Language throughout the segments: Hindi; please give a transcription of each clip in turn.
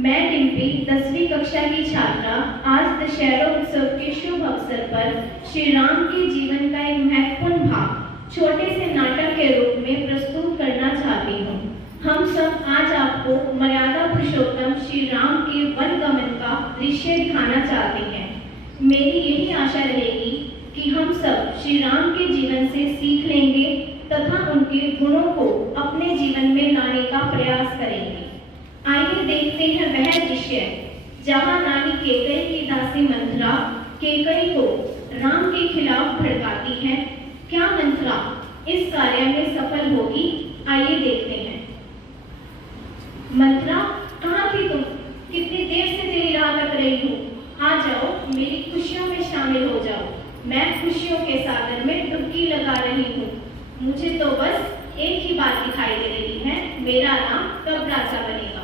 मैं डिम्पी 10वीं कक्षा की छात्रा आज दशहरा उत्सव के शुभ अवसर पर श्री राम के जीवन का एक महत्वपूर्ण भाग छोटे से नाटक के रूप में प्रस्तुत करना चाहती हूँ। हम सब आज आपको मर्यादा पुरुषोत्तम श्री राम के वन गमन का दृश्य दिखाना चाहते हैं। मेरी यही आशा रहेगी कि हम सब श्री राम के जीवन से सीख लेंगे तथा उनके गुणों को अपने जीवन में लाने का प्रयास करेंगे। आइए देखते हैं वह दृश्य जहां रानी केकई की दासी मंथरा केकई को राम के खिलाफ भड़काती है। क्या मंथरा इस कार्य में सफल होगी? आइए देखते हैं। मंथरा, कहाँ थी तुम? कितनी देर से तेरी राह तक रही हूँ। आ जाओ, मेरी खुशियों में शामिल हो जाओ। मैं खुशियों के सागर में डुबकी लगा रही हूँ। मुझे तो बस एक ही बात दिखाई दे रही है, मेरा राम कब राजा बनेगा।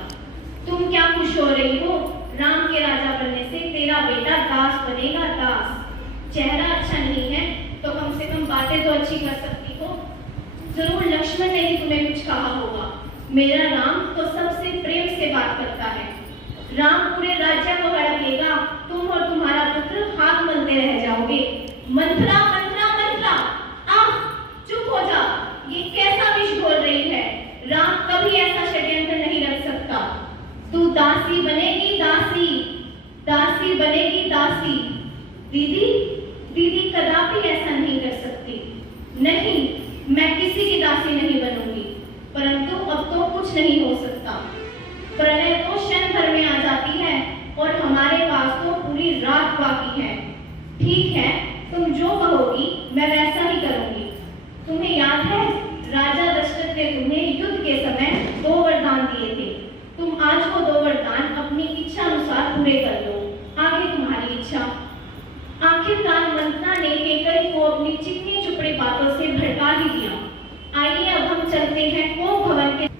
तुम क्या खुश हो रही हो? राम के राजा बनने से तेरा बेटा दास बनेगा, दास। चेहरा अच्छा नहीं है तो कम से कम बातें तो अच्छी कर सकती हो। जरूर लक्ष्मण ने ही तुम्हें कुछ कहा होगा। मेरा राम तो सबसे प्रेम से बात करता है। राम पूरे राज्य को हड़पेगा, तुम और तुम्हारा पुत्र हाथ मलते रह जाओगे। मंथरा, मंथरा, मंथरा, चुप हो जा। ये कैसा विष बोल रही है? राम कभी ऐसा षड्यंत्र नहीं रच सकता। तू दासी बनेगी, दासी, दासी बनेगी, दासी। दीदी, दीदी कदापि ऐसा नहीं कर सकती। नहीं, मैं किसी की दासी नहीं बनूंगी। परंतु अब तो कुछ नहीं हो सकता। प्रलय तो क्षण भर में आ जाती है और हमारे पास तो पूरी रात बाकी है। ठीक है, तुम जो कहोगी मैं वैसा ही करूंगी। तुम्हें याद है, राजा दशरथ ने तुम्हें युद्ध के समय 2 वरदान दिए थे। तुम आज वो 2 वरदान अपनी इच्छा अनुसार पूरे कर लो। आगे तुम्हारी इच्छा। आखिरकार मंथरा ने केकई को अपनी चिकनी चुपड़ी बातों से भड़का ही दिया। आइए अब हम चलते हैं कोप भवन के।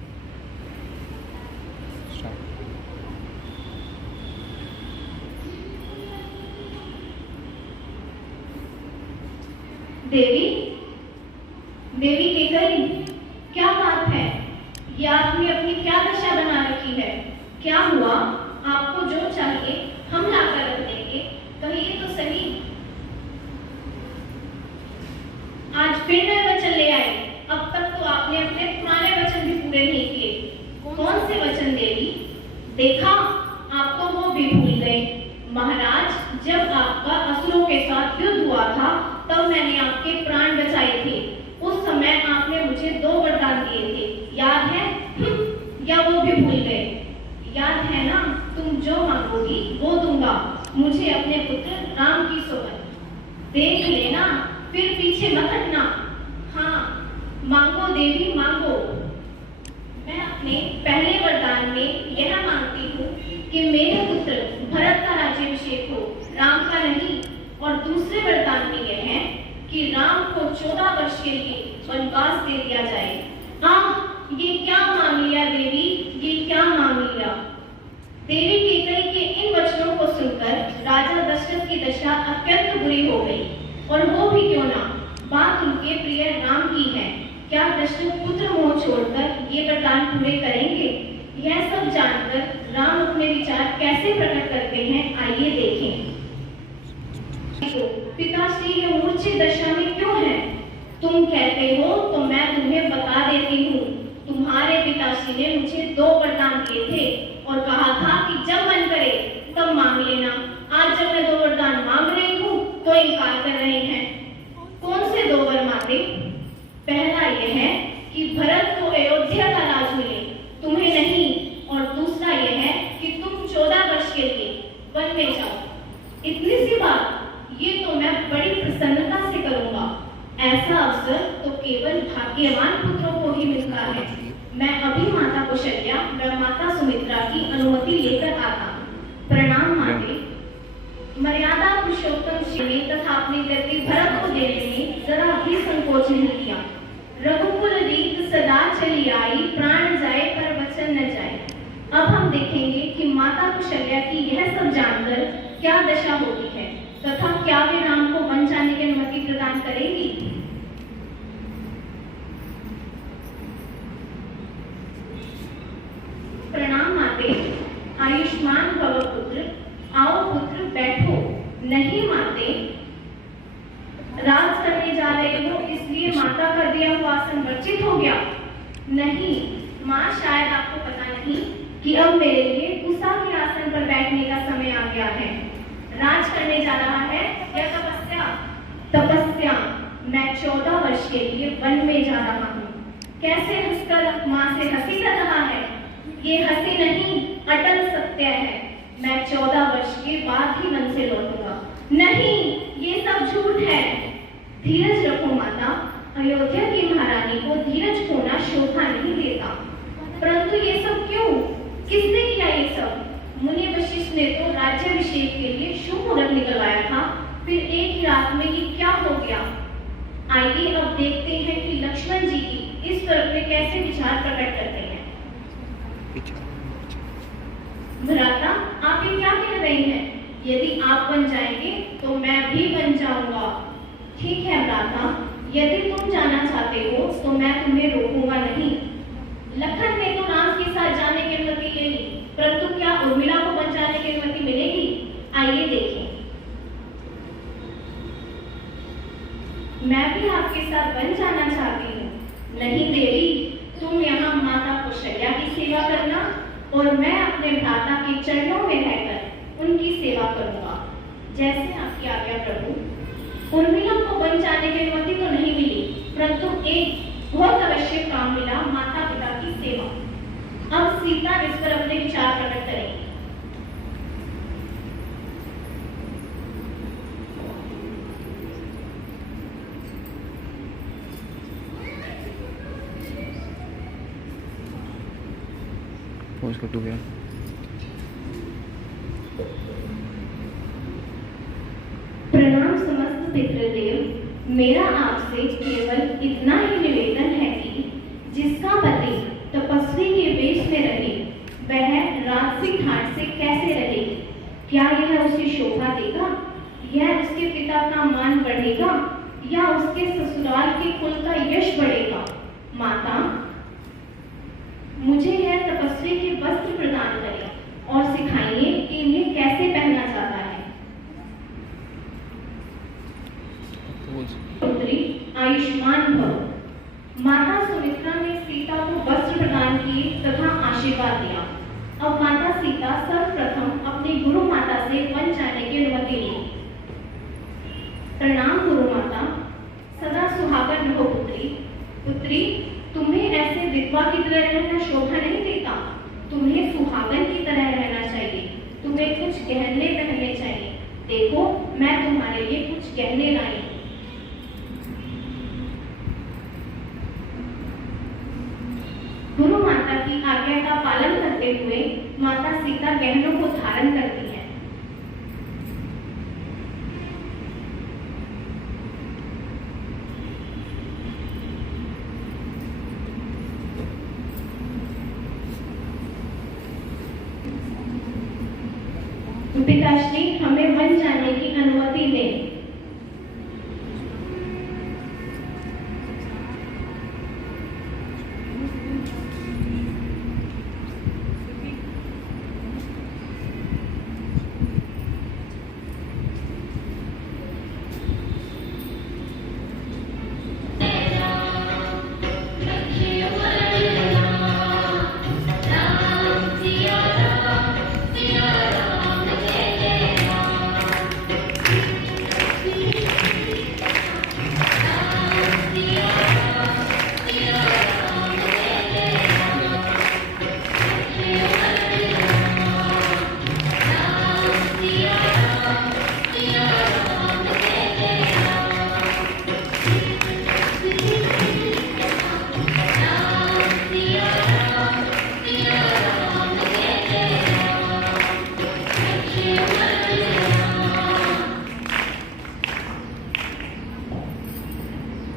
देवी, देवी केकई, क्या बात है? ये आपने अपनी क्या दशा बना रखी है? क्या हुआ? आपको जो चाहिए हम लाकर रख देंगे, कहिए तो सही। आज फिर नए वचन ले आए। अब तक तो आपने अपने पुराने वचन भी पूरे नहीं किए। कौन से वचन देवी? देखा, आप तो वो भी भूल गए। महाराज, जब आपका असुरों के साथ युद्ध हुआ था तब मैंने आपके प्राण बचाए थे। उस समय आपने मुझे 2 वरदान दिए थे, याद है? या वो भी भूल गए? याद है ना, तुम जो मांगोगी वो दूंगा। मुझे अपने पुत्र राम की सौगंध। देख लेना, फिर पीछे मत हटना। हाँ, मांगो देवी, मांगो। मैं अपने पहले वरदान में यह मांगती हूँ कि मेरे पुत्र भरत का राज्याभिषेक हो, राम का नहीं। और दूसरे वरदान में यह है कि राम को 14 वर्ष के लिए वनवास दे दिया जाए। ये क्या मांग लिया देवी, ये क्या मांग लिया? देवी केकई के इन वचनों को सुनकर राजा दशरथ की दशा अत्यंत बुरी हो गई। और वो भी क्यों ना, बात उनके प्रिय राम की है। क्या दशरथ पुत्र मोह छोड़कर ये वरदान पूरे करेंगे? यह सब जानकर राम अपने विचार कैसे प्रकट करते हैं, आइए देखें। पिताश्री ये मूर्छित दशा में क्यों है? तुम कहते हो तो मैं तुम्हें बता देती हूँ। तुम्हारे पिताश्री ने मुझे 2 वरदान दिए थे और कहा था कि जब मन करे तब मांग लेना। आज जब मैं 2 वरदान मांग रही हूँ तो इनकार कर रहे हैं। कौन से 2 वर मांगे? पहला यह है कि भरत को अयोध्या का राज मिले, तुम्हें नहीं। और दूसरा यह है कि तुम 14 वर्ष के लिए वन में जाओ। इतनी सी बात, ये तो मैं बड़ी प्रसन्नता से करूंगा। ऐसा अवसर तो केवल भाग्यवान पुत्रों को ही मिलता है। मैं अभी माता कौशल्या व माता सुमित्रा की अनुमति लेकर आता हूँ। प्रणाम माते। मर्यादा पुरुषोत्तम श्री ने तथा अपने गति भरत को देने में जरा भी संकोच नहीं किया। रघुकुल रीत सदा चली आई, प्राण जाए पर वचन न जाए। अब हम देखेंगे कि माता कौशल्या की यह सब जानकर क्या दशा होती है तथा क्या वे राम को वन जाने की अनुमति प्रदान करेगी। प्रणाम माते। आयुष्मान भव पुत्र, आओ पुत्र बैठो। नहीं माते, राज करने जा रहे हो इसलिए माता का दिया हुआ आसन वर्जित हो गया? नहीं माँ, शायद आपको पता नहीं कि अब मेरे लिए उषा के आसन पर बैठने का समय आ गया है। राज करने जा रहा है या तपस्या? तपस्या। मैं 14 वर्ष के लिए वन में जा रहा हूँ। कैसे हंसकर माँ से हंसी कर रहा है? ये हंसी नहीं, अटल सत्य है। मैं 14 वर्ष के बाद ही वन से लौटूंगा। नहीं, ये सब झूठ है। धीरज रखो माता, अयोध्या की महारानी को धीरज खोना शोभा नहीं देता। परंतु ये सब क्यों? किसने किया ये सब? मुनि वशिष्ठ ने तो राज्याभिषेक के लिए शुभ मुहूर्त निकलवाया था, फिर एक ही रात में ये क्या हो गया? आइए अब देखते हैं कि लक्ष्मण जी की इस तरफ में कैसे विचार प्रकट करते हैं। भ्राता, आप ये क्या कह रहे हैं? यदि आप बन जाएंगे तो मैं भी बन जाऊंगा। ठीक है भ्राता, यदि तुम जाना चाहते हो तो मैं तुम्हें रोकूंगा नहीं। लखन ने तो राम के साथ जाने की अनुमति ले ली, परंतु क्या उर्मिला को बन जाने की अनुमति मिलेगी? आइए देखें। मैं भी आपके साथ बन जाना चाहती हूँ। नहीं देवी, तुम यहाँ माता कौशल्या की सेवा करना और मैं अपने भ्राता के चरणों में रहकर उनकी सेवा करूंगा। जैसे आपकी आज्ञा प्रभु। उर्मिला को बन जाने की अनुमति तो नहीं मिली, परंतु एक बहुत आवश्यक काम मिला, माता पिता की सेवा। अब सीता इस पर अपने विचार प्रकट करेंगी। पहुंच कर गया। प्रणाम समस्त पितृदेव। मेरा आपसे केवल इतना ही निवेदन है कि जिसका पति तपस्वी के वेश में रहे वह राजसी ठाट से कैसे रहेगी? क्या यह उसे शोभा देगा? यह उसके पिता का मान बढ़ेगा या उसके ससुराल के कुल का यश बढ़ेगा? माता, मुझे यह तपस्वी के वस्त्र प्रदान करें और सिखाइए कि इन्हें कैसे पहनना चाहता है। पुत्री, आयुष्मान भव। माता सुमित्रा ने सीता को वस्त्र प्रदान किए तथा आशीर्वाद दिया। अब माता सीता सर्वप्रथम अपनी गुरु माता से वन जाने की अनुमति ली। प्रणाम गुरु माता। सदा सुहागन रहो पुत्री। पुत्री, तुम्हें ऐसे विधवा की तरह रहना शोभा नहीं देता। तुम्हें सुहागन की तरह रहना चाहिए। तुम्हें कुछ गहने पहनने चाहिए। देखो, मैं तुम्हारे लिए कुछ गहने लाई। गुरु माता की आज्ञा का पालन करते हुए माता सीता गहनों को धारण करती है। पिताश्री, हमें वन जाने की अनुमति दें।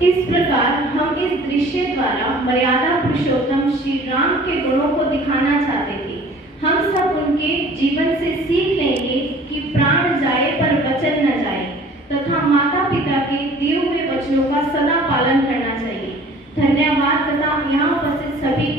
इस प्रकार हम इस दृश्य द्वारा मर्यादा पुरुषोत्तम श्री राम के गुणों को दिखाना चाहते थे। हम सब उनके जीवन से सीख लेंगे कि प्राण जाए पर वचन न जाए तथा माता पिता के दिए हुए वचनों का सदा पालन करना चाहिए। धन्यवाद तथा यहाँ उपस्थित सभी